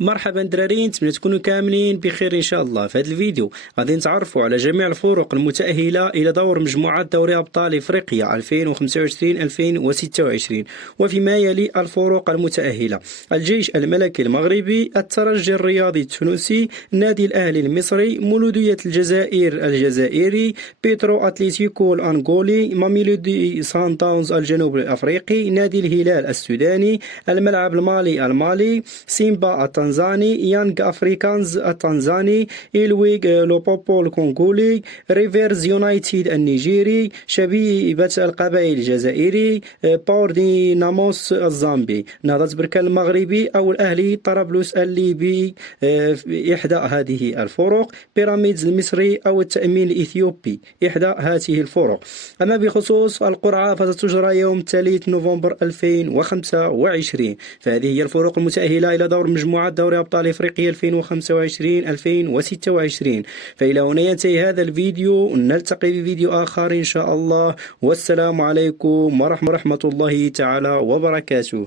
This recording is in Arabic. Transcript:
مرحبا دراري، نتمنى تكونوا كاملين بخير ان شاء الله. في هذا الفيديو غادي نتعرفوا على جميع الفرق المتأهلة الى دور مجموعات دوري ابطال افريقيا 2025-2026 وفيما يلي الفرق المتأهلة: الجيش الملكي المغربي، الترجي الرياضي التونسي، النادي الاهلي المصري، مولودية الجزائر الجزائري، بيترو اتليتيكو الانغولي، ماميلودي سان داونز الجنوب الافريقي، نادي الهلال السوداني، الملعب المالي، سيمبا التنزاني، يانغ افريكانز التنزاني، إلويغ لوبوبو الكونغولي، ريفيرز يونايتد النيجيري، شبيبة القبائل الجزائري، باور ناموس الزامبي، نهضة بركان المغربي أو الأهلي طرابلس الليبي إحدى هذه الفرق، بيراميدز المصري أو التأمين الإثيوبي إحدى هذه الفرق. أما بخصوص القرعة فستجرى يوم 3 نوفمبر 2025. فهذه هي الفرق المتأهلة إلى دور مجموعات دوري أبطال إفريقيا 2025-2026. فإلى هنا ينتهي هذا الفيديو، نلتقي بفيديو آخر إن شاء الله، والسلام عليكم ورحمة الله تعالى وبركاته.